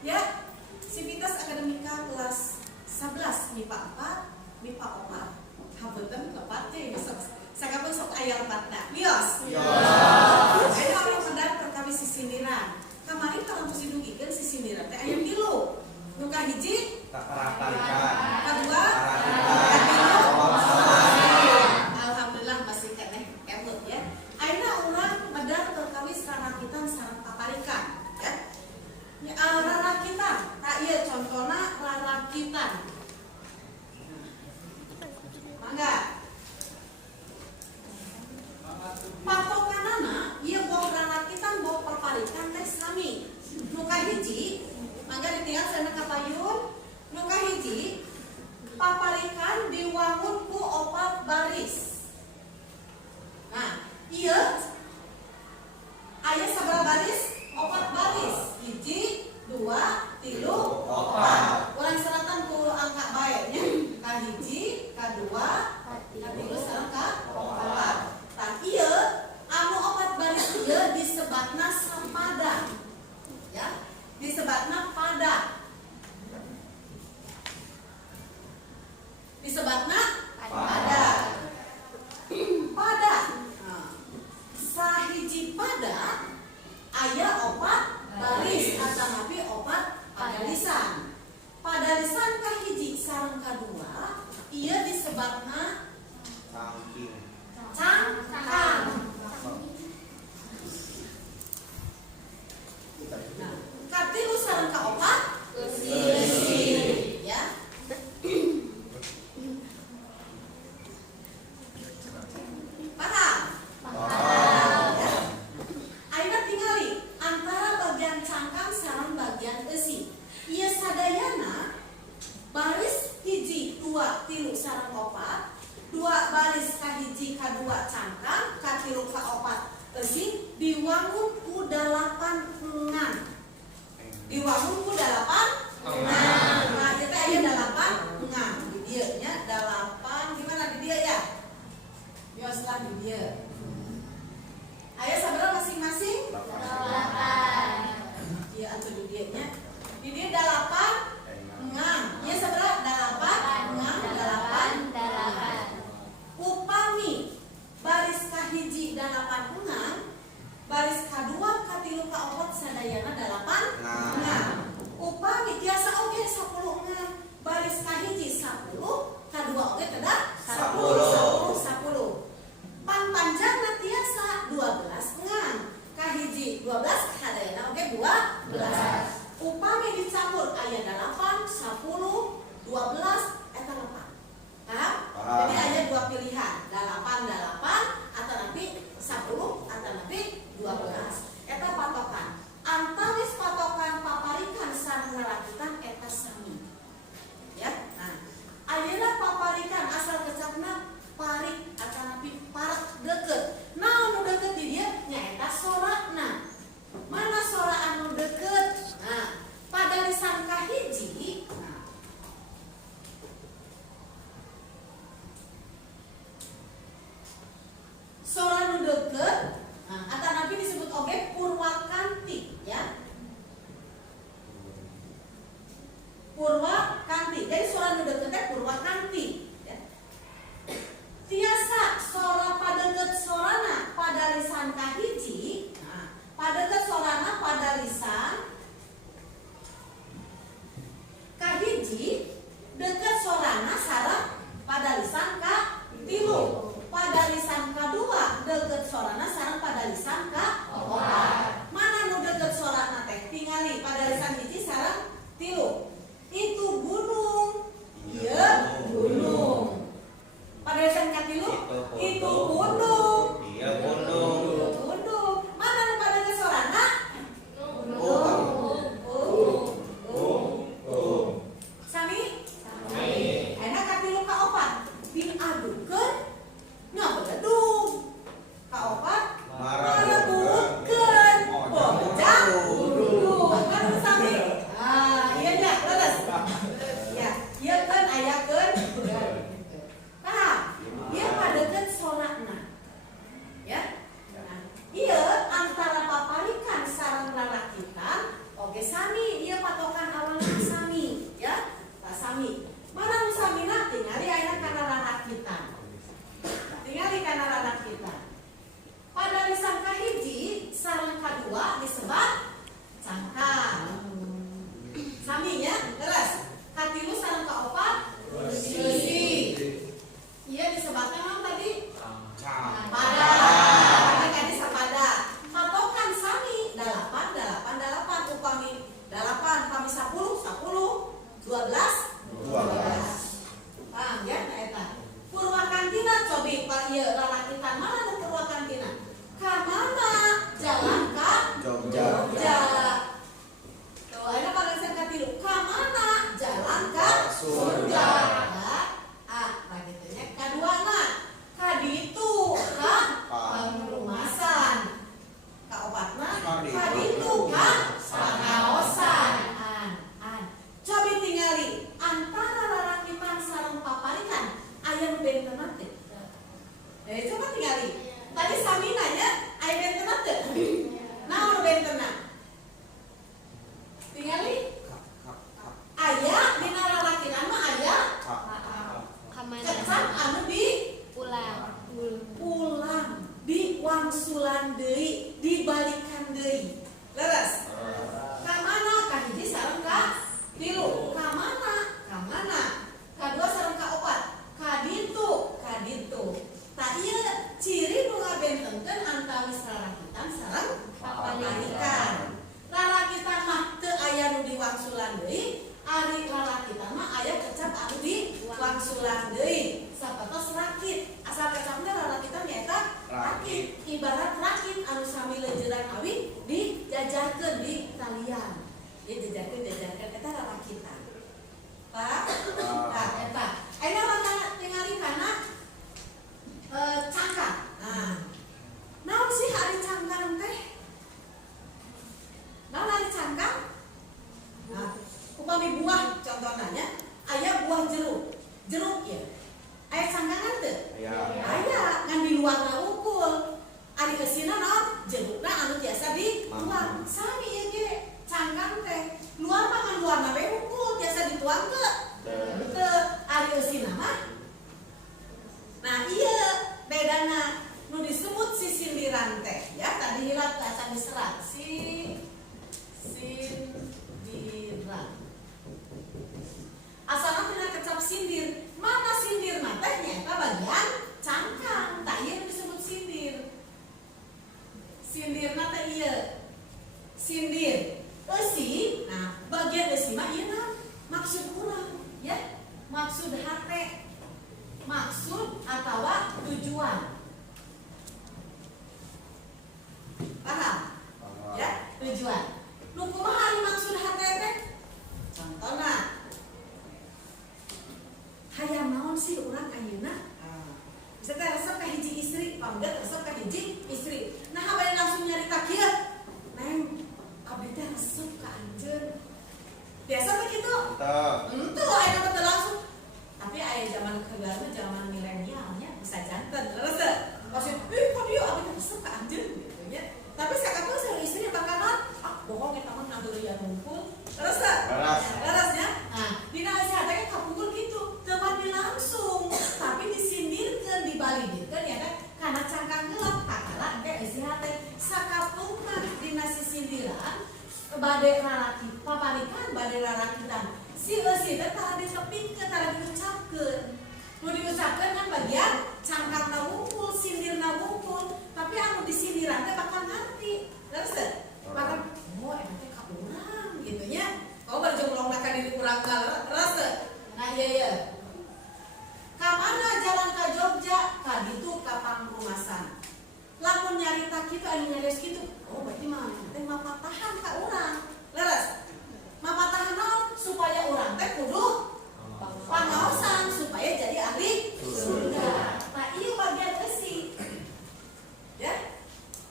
Ya, Sivitas Akademika kelas 11 MIPA 4, MIPA 4. Habeuten lepat teh sakabeung sok aya lepatna. Wios. Ayeuna orang sadar perkawis sisindiran. Kamari kalau sidugikeun sisindiran teh aya 3. Nu kahiji kadua alhamdulillah masih keneh emut ya. Ayeuna urang medar perkawis rarakitan sareng paparikan ya. Rarakitan, tak iya contohnya rarakitan. Mangga. Patokanana ieu boh rarakitan boh paparikan teh sami. Nu kahiji, mangga ditinggal sana kapayun. Nu kahiji, paparikan diwangun ku 4 baris. Nah, ieu aya sabaraha baris? 4 baris. 1, 2, 3, 4. Urang seratan ku angka bae nya. Kahiji, kadua, katilu sareng ka-4. Tah ieu anu 4 baris ieu disebatna sapada. Ya, disebatna pada. Disebatna pada. Pada. Nah, sahiji pada aya 4 baris atanapi 4 padalisan. Padalisan kahiji sareng kadua ieu disebatna cangkang. Nah, katilu sareng ka-4 eusi. Ya. Paham? Ya. Ayeuna tingali antara bagian cangkang sareng bagian eusi. Ieu sadayana baris 1, 2, 3 sareng 4, 2 baris kahiji kadua cangkang, katilu ka-4 eusi diwangun ku 8 engan. Diwangun ku 8 engan. Nah, eta aya 8 engan. Di dieu nya 8 gimana di dieu ya? Bioslah di dieu. Aya sabaraha masing-masing? 8. Ieu atuh di dieu nya. Di dieu 8 engan. Ieu sabaraha? 8 engan, 8. Upami baris kahiji 8 engan, baris kadua katilu ka-4 sadayana 8 engan. Upami tiasa oge 10 engan, baris kahiji 10, kadua oge kedah 10. Panjangna tiasa 12 engan. Kahiji 12 sadayana oge 12. Upami dicampur aya 8, 10, 12 eta 8. Paham? Jadi ada 2 pilihan, 8 atau nanti 10 atau nanti 12. Eta patokan. Antawis patokan paparikan sareng rarakitan eta sami. Ya. Nah, ayeuna paparikan asal kecapna parik atau nanti parak deket. Nah, anu deket di dieu nyaeta sorakna. Mana sora anu deket? Nah, pada lisan kahiji. Nah, sora nu deket, nah, atau nanti disebut oge purwakanti, ya. Purwakanti. Jadi sora nu deket teh purwakanti, ya. Tiasa sora padeukeut sorana pada lisan kahiji. Nah, padeukeut sorana pada lisan kahiji, deket sorana sareng pada lisan ka-3. Pada lisan kadua deket sorana sareng pada lisan ka-4. Mana nu deket sorana teh? Tingali pada lisan hiji sareng 3. Itu gunung. Ieu gunung. Pada lisan ka-3 itu gunung. Iya gunung. Gunung. Mana nu pada deket sorana? Gunung. Sami? Ayeuna ka-3 ka-4 diadukeun nya bededung. Ka-4 maragukeun. Bojang gunung. Kan sami. Ah, ieu nya leres. Ya, ieu kan ayakeun. Paham? Ieu padeukeut sorakna. Ya. Nah, ieu antara paparikan sareng rarakitan oge sami ieu patokan diwangsulan deui, ari lalaki mah aya kecap anu diwangsulan deui. Sapatos rakit, asal kecapna lalaki teh nyaeta rakit. Ibarat rakit anu sami leujeurang awi dijajarkeun di talian. Dijajarkeun eta rarakitan. Pak? Tah eta. Ayeuna urang tingali kana cangkang. Naon sih hari cangkang teh? Naon hari cangkang? Upami buah contohnya, aya buah jeruk ya. Aya cangkangan teu? Aya, ngan di luarna unggul. Ari eusina naon? Jerukna anu tiasa dituang. Sami ieu ge cangkang teh. Luar mah ngan luarna we unggul, tiasa dituang teu? Teu. Ari eusina mah. Nah, ieu bedana nu disebut sisindiran teh ya, tadi hilang acan diserat sindiran. Asalna tina kecap sindir. Mana sindir mah teh nyaeta bagian cangkang, tah ieu disebut sindir. Sindirna teh ieu. Sindir eusi, nah bagian eusi mah ieu nah maksud urang ya, maksud hate. Maksud atau tujuan. Paham? Ya, tujuan. Nu kumaha anu maksud hate teh? Contohna hayang naon sih urang ayeuna? Bisa teh resep ka hiji istri, pangget resep ka hiji istri. Nah, bade langsung nyarita kieu. Neng, abdi teh resep ka anjeun. Biasa begitu? Henteu, aya teh langsung. Tapi aya zaman keluarga zaman milenialnya bisa janten terus maksud kok dia abdi resep ka anjeun gitu nya. Tapi sakapeung sareng istri bakalan bohong eta mah ngadeureun ngumpul terus larasnya. Nah, dina asa teh kapungkur kitu teu mati langsung tapi disindirkeun dibalidikeun ya teh kana cangkang gelap kakala engke isi hate sakapeung mah dina sisindiran bade lalaki paparikan bade lalakitan. Si eusi teh tara ditepikeun, tara diucapkeun. Nu diucapkeun kan bagian cangkangna wungkul, sindirna wungkul, tapi anu disindiran teh bakal ngarti. Terus teh bakal oh eta teh ka urang gitu nya. Kau berjumlahna ka diri urang terus teh. Nah ieu. Ka mana jalan ka Jogja? Ka ditu ka Pangrumasan. Lamun nyarita kitu anu nyaris kitu, oh berarti mah teh mapatahan ka urang. Leres. Mapatahan naon supaya urang teh kudu pangaosan supaya jadi ahli surga. Nah, ieu bagian eusi. Ya.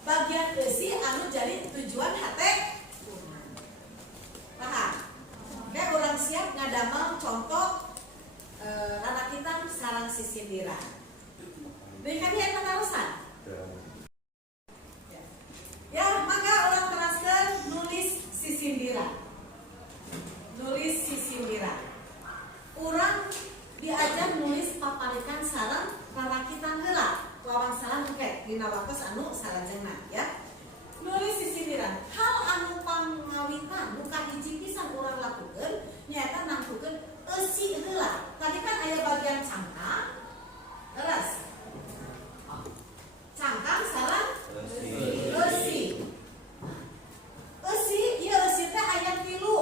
Bagian eusi anu jadi tujuan hate urang. Paham? Oke, urang siap ngadamel contoh rarakitan sareng sisindiran. Deui kan ieu panarosan? Ya, maka urang teraskeun nulis sisindiran. Nulis sisindiran. Urang diajar nulis paparikan sareng rarakitan heula. Wawangsana engke dina waktos anu salajengna ya. Nulis sisindiran. Hal anu pangawitan nu kahiji pisan urang lakukeun nyaeta nangtukeun eusi heula. Tadi kan aya bagian cangkang. Terus cangkang sareng eusi. Eusi ieu eusi teh aya tilu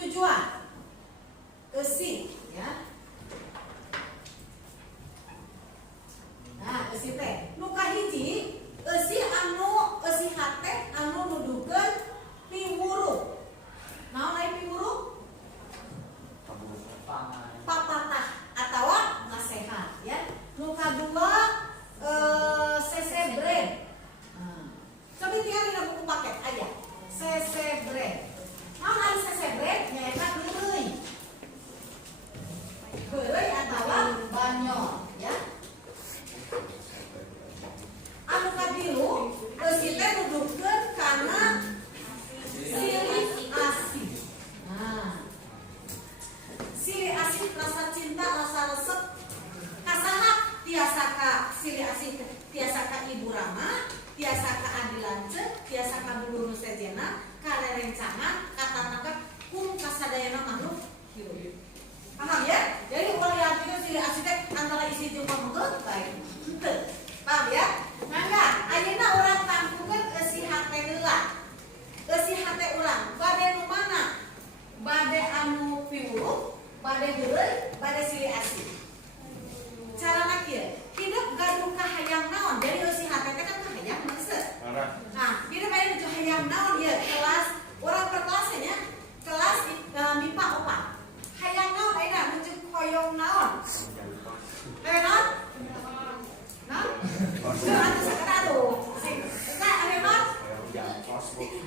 tujuan. Eusi ya. Nah, eusi teh nu kahiji eusi anu eusi hate anu nuduhkeun piwuruh. Naon aya piwuruh? Papatah atawa nasehat ya. Nu kadua sesebred. Coba tinggal dina buku paket aja. Sesebred. Naon aya sesebred? Nyaeta heureuy. Heureuy atawa banyol ya. Anu katilu eusi teh nuduhkeun kana silih asih. Nah. Silih asih rasa cinta, rasa resep. Kasaha tiasa ka silih asih tiasa ka Ibu Rama, tiasa ka Adi Lanceuk, tiasa ka Bulur Sejena, ka rerencangan, kata nangkep kum kasadayana makhluk hirup. Paham ya? Jadi urang yang itu silih asih teh antara isi jeung pamungkeun baik. Henteu. Paham ya? Mangga ayeuna urang tangtukeun eusi hate heula.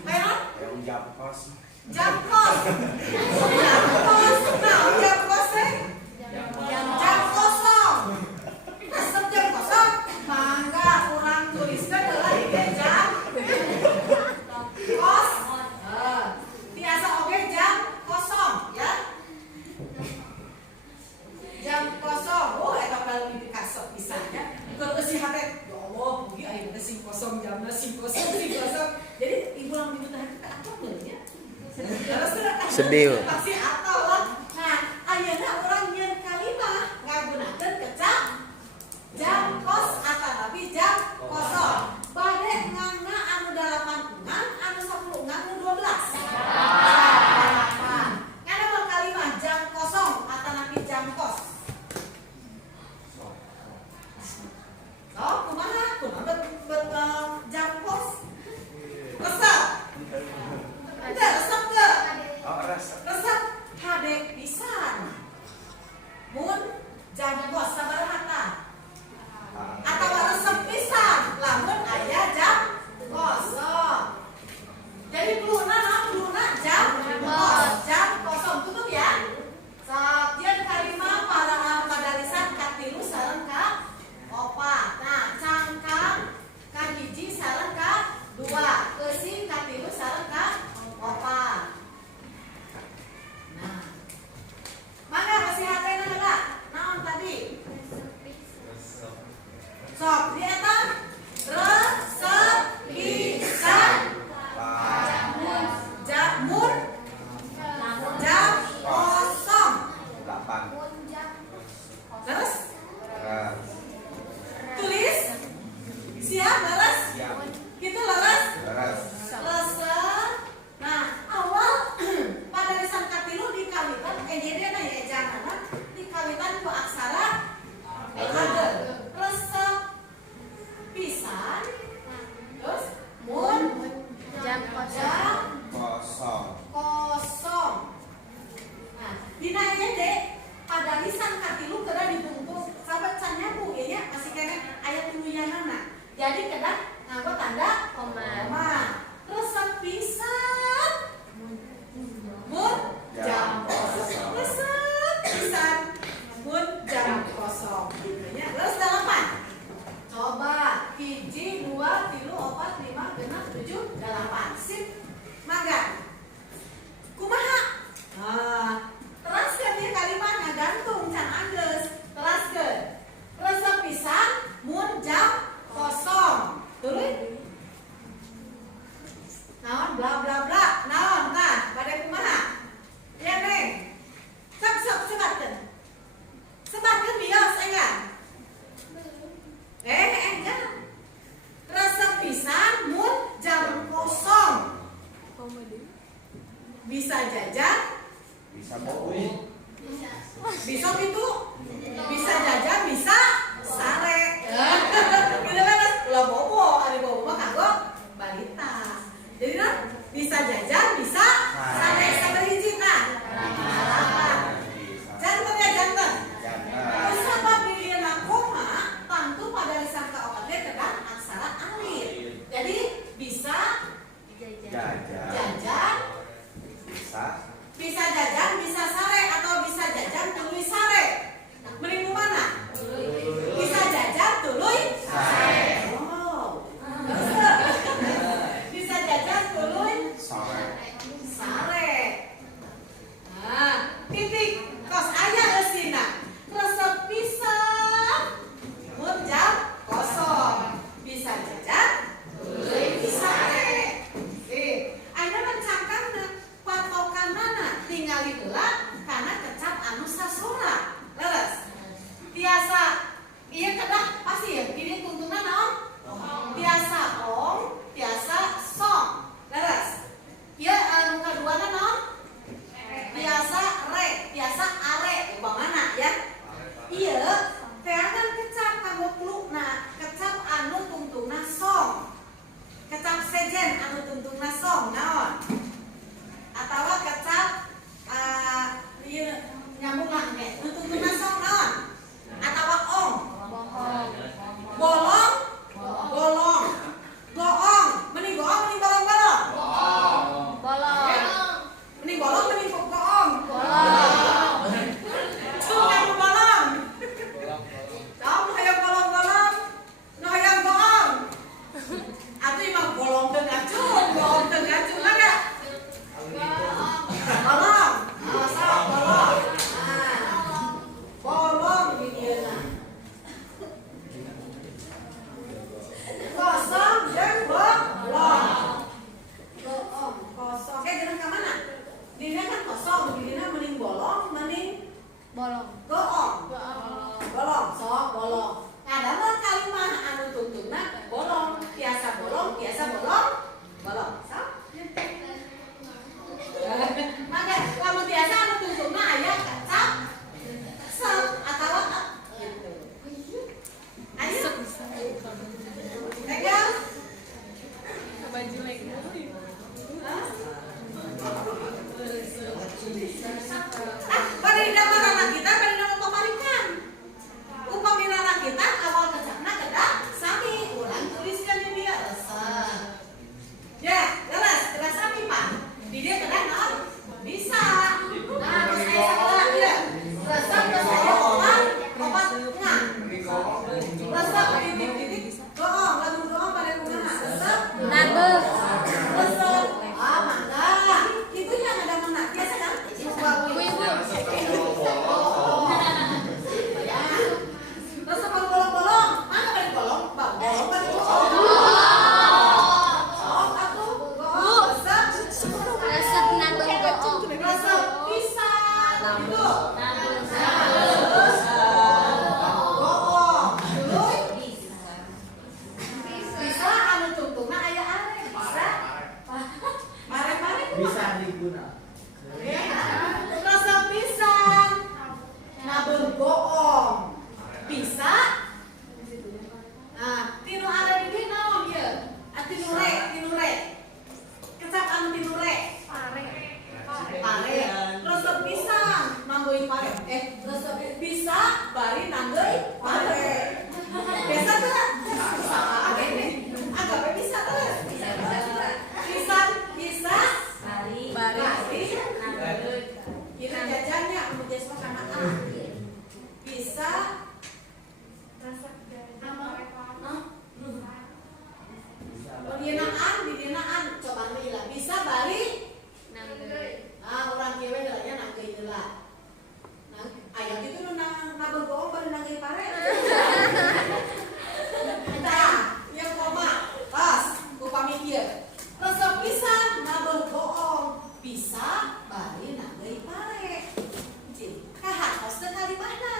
Meron? Jam kos. Jam kos. Jam kos. Nah, jam kos teh? Jam kosong. Resep jam kosong. Mangga kurang tuliskan adalah jam kos. Biasa oke jam kosong ya. Jam kosong. Oh, eta kalau di kasop bisa ya. Kalau isi hati, ya Allah, mungkin ayo sing kosong jamnya sing kosong. Jadi ibu lang minta hati apa ya? Sedih. Pasti atau lah. Nah, ayeuna orang nyeun kalimah ngagunakeun kecap jam kos atau tapi jam kosong. Bade ngangna anu 8 ungan, anu 10 ungan, anu 12. Ngana mun kalimah jam kosong atau tapi jam kos. Oh, kumaha? Kumaha bet jam kos? Resep. Enggak, resep enggak? Resep hadek pisan. Mun jam kos sabaraha? Atau resep pisan, lamun aya jam kosong. Jadi peluna jam kos, jam kosong tutup ya. Sajian kalimah pada lisan katilu sareng ka opat. Nah, cangkang kahiji sareng ka 2, keusing katilu sareng ka opat. Nah, mangga kasih hatena heula. Naon tadi? Sok, di eta resep pisan. Jamun jam kosong. 8. Terus tulis siap leres. Gitu leres. Resep. Nah, awal pada lisan katilu dikawitan jadi na ya jangan dikawitan ku aksara ada resep pisan. Terus mun jam kosong. Nah, dina ieu deh pada lisan katilu kada dibungkus sahabat can nyambung ya masih kene aya tuluyanana. Jadi kada nganggo tanda koma. Resep pisan. Mun jam kosong. Resep pisan. Mun jam kosong. Nya terus 8. Coba 1 2 3 4 5 6 7 8. Sip. Mangga. Kumaha? Teraskeun ieu kalimahna gantung can anggeus. Teraskeun. Resep pisan mun jam kosong. Tuluy. Naon bla bla bla. Naon tah? Bade kumaha? Ya neng. Sebatkeun. Sebatkeun bios enggak? Enggak. Resep pisan mun jam kosong. Bisa jajan? Bisa bohong. Bisa itu? Bisa jajan, bisa sare. Gitu kan? Lah bobo, ari bobo mah kanggo balita. Jadi kan bisa jajan, bisa sare. Sabar hiji tah. Janten ya janten. Sabab di dieuna koma, tantu pada lisan kaopat teh terang aksara alif. Jadi bisa jajan, bisa jajan, bisa sare atau bisa jajan tuluy sare. Mending mana? Bisa jajan tuluy sare. Oh. Bisa jajan tuluy sare. Nah, titik kos aya eusina. Resep pisan mun jam kosong. Bisa jajan tuluy sare. Ayeuna Bisa digunakan. Rasa pisang. Nah berbohong. Bisa. Nah, tinu ada di sini naon ya? Tinure. Kecap anu tinure. Pare. Resep pisang. Nanggeui pare. Resep bisa bari nanggeui pare. Biasa tuh. Agak bisa tuh. Pisang bisa bari nanggeui. Kira jajannya untuk jas makanan A. Bisa dinaan coba lah bisa bari orang kewe delanya nanggeui heula. Aya kitu nu nabegoong bari nanggeui pare. Tah, ieu koma. Pas, upami kieu. Resep pisan nabegoong bisa bari nanggeui pare. Kahartos teu kalimahna.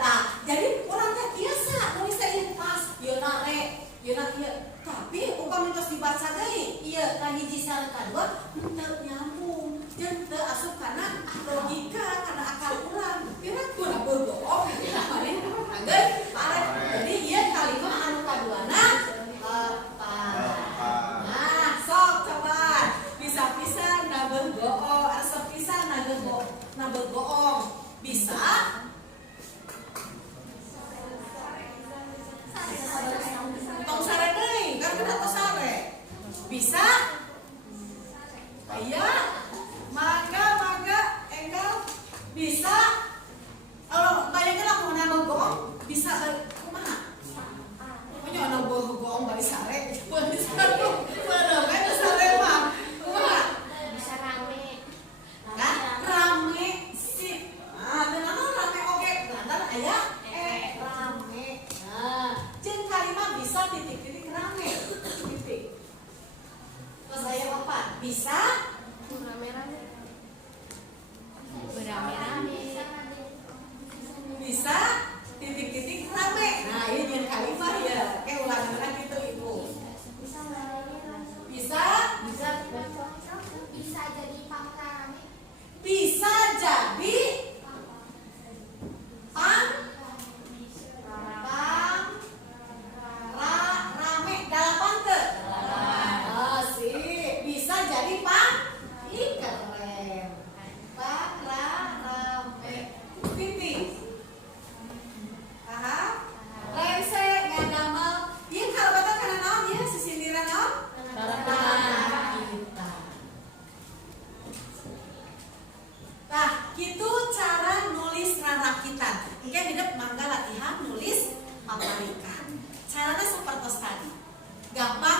Nah, jadi orang teh biasa nulis ieu pas, ieu na re, ieu na ieu. Tapi upami tos dibaca deui, ieu ka hiji sareng kadua teu nyambung. Jeung teu asup kana logika, kana akal urang. Pira kudu bogoh mari nanggeui pare. Jadi ieu kalimah anu kaduana nah, sok coba bisa-bisa nabegoong, resep pisan nabegoong. Bisa tong sare deui kan kada tos sare bisa aya mangga enggal bisa kalau bayangkeun aku nabegoong bisa kumaha pokoknya ana bogoong bari sare bari sare bener kan sare mah kumaha bisa rame kan rame sip dengan rame oke lantaran aya rame. Nah, jeung kalimat bisa titik-titik rame. Titik. Terus aya apa? Bisa rame-rame bisa titik-titik rame. Nah, ini jeung kalimat ya. Kayak ulangan gitu Ibu. Bisa jadi pangka rame bisa jadi rame dalapan teu? Oh, sip. Bisa jadi ih keren. Rame. Titik. Paham? Lense ngadamel. Ieu kalebatan kana naon ya sisindiran naon? Kita. Nah, itu cara nulis rarakitan. Oke, hidup mangga latihan nulis paparikan. Caranya seperti tadi. Gampang.